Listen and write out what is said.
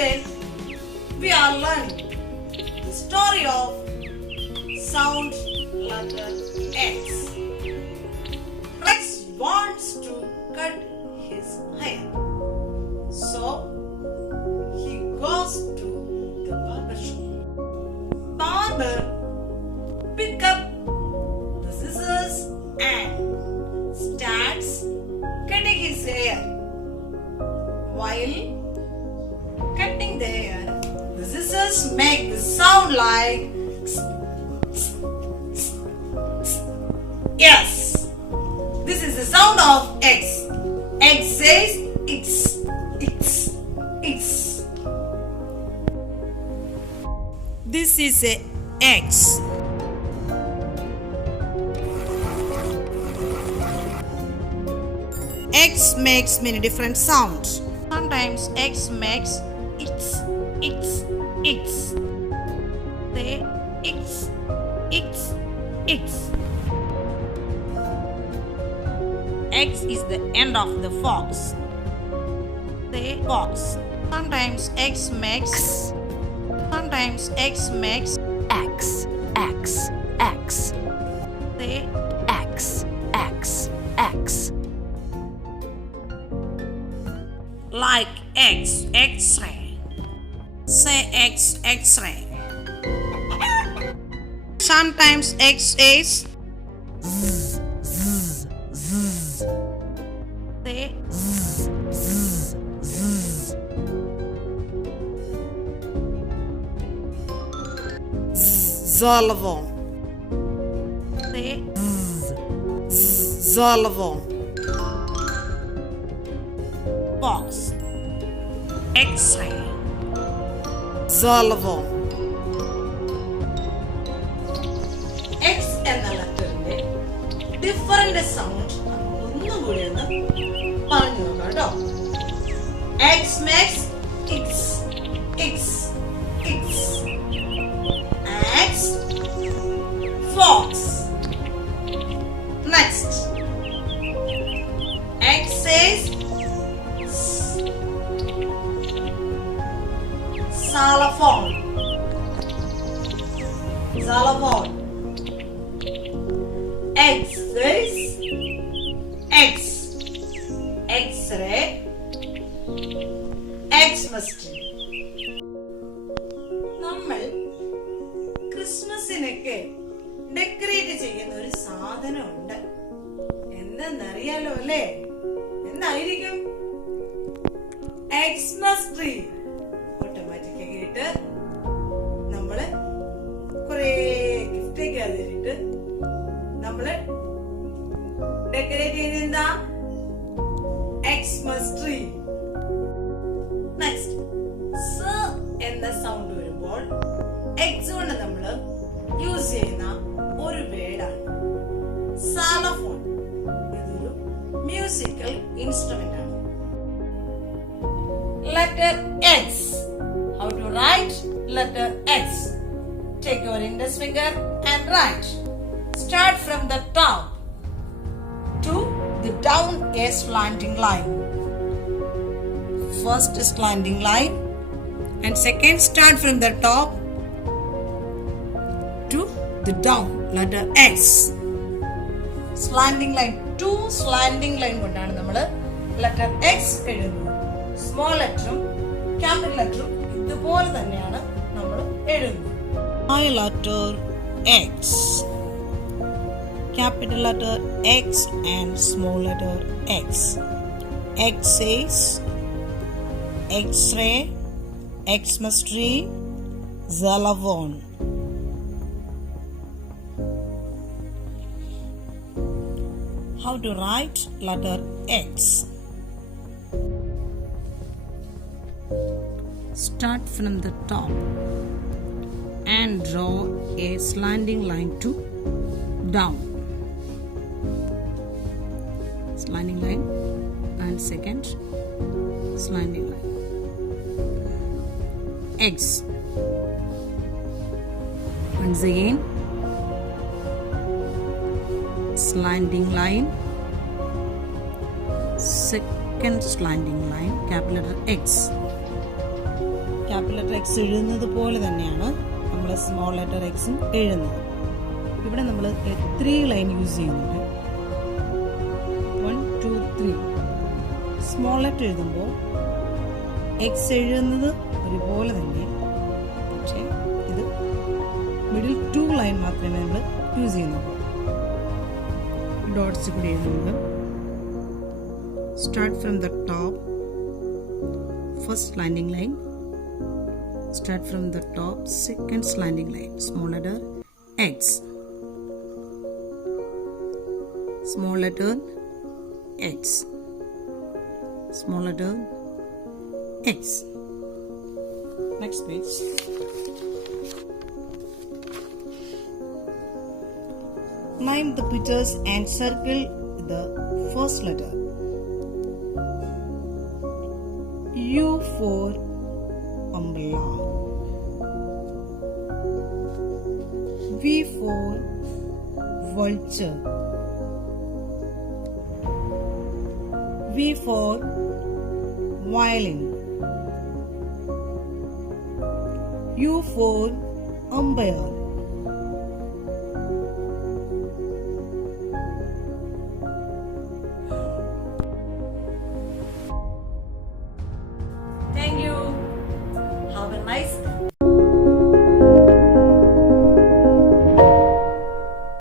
Today we are learning the story of sound letter X. X wants to cut his hair, so he goes to the barber shop. Barber pick up the scissors and starts cutting his hair. While cutting the hair, the scissors make the sound like yes. This is the sound of X. X says X. This is a X. X makes many different sounds. Sometimes X makes it's. Say it's. X is the end of the fox. Say fox. Sometimes X makes. Sometimes X makes X. say X. like X, X-ray. Say X, X-ray. Sometimes X is say xylophone. Say xylophone. Box. X-ray. Xylophone. X എന്ന ലെറ്ററിന്റെ different sound ഒന്നുകൂടി ഒന്ന് പറഞ്ഞു നോക്കാം കേട്ടോ. X makes X. X fox. Next, X says xylophone. X says X. X-ray. Xmas-tree. നമ്മൾ ക്രിസ്മസിനൊക്കെ ഡെക്കറേറ്റ് ചെയ്യുന്ന ഒരു സാധനമുണ്ട്. എന്തെന്നറിയാലോ അല്ലേ? എന്തായിരിക്കും? Xmas tree. ഓട്ടോമാറ്റിക് ആയിട്ട് നമ്മള് കുറെ ഗിഫ്റ്റ് ഒക്കെ അതിലിട്ട് നമ്മള് ഡെക്കറേറ്റ് ചെയ്യുന്ന എന്താ? Xmas tree. നെക്സ്റ്റ്, സ എന്ന സൗണ്ട് വരുമ്പോൾ എക്സ് കൊണ്ട് നമ്മള് യൂസ് ചെയ്യുന്ന ഒരു വേർഡാണ് സാലഫോൺ. ഇതൊരു മ്യൂസിക്കൽ ഇൻസ്ട്രുമെന്റ് ആണ്. Letter X. How to write letter X? Take your index finger and write. Start from the top to the down a slanting line. First slanting line and second start from the top to the down letter X. Slanting line, two slanting line കൊണ്ടാണ് നമ്മൾ letter X എഴുതുന്നത്. സ്മോൾ ലെറ്ററും ക്യാപിറ്റൽ ലെറ്ററും ഇതുപോലെ തന്നെയാണ് നമ്മൾ എഴുതുന്നത്. letter X, capital letter X and small letter X. X says X-ray, Xmas tree, xylophone. How to write letter X? Start from the top and draw a slanting line to down. Slanting line and second slanting line. X. Once again, slanting line, second slanting line, capital letter X. Capital letter X എഴുതുന്നത് പോലെ തന്നെയാണ് നമ്മൾ small letter എക്സും എഴുതുന്നത്. ഇവിടെ നമ്മൾ 3 line use ചെയ്യുന്നുണ്ട്. 1 2 3. Small letter എഴുതുമ്പോൾ എക്സ് എഴുതുന്നത് ഒരുപോലെ തന്നെ, പക്ഷേ ഇത് മിഡിൽ 2 ലൈൻ മാത്രമേ നമ്മൾ യൂസ് ചെയ്യുന്നുള്ളൂ. ഡോട്ട്സ് കൂടി എഴുതുന്നത്. Start from the top, first slanting line. Start from the top, second slanting line. Small letter X. Small letter X. Small letter X. Next page. Line the pictures and circle the first letter. U for umbrella. V for vulture. V for violin. U for umpire.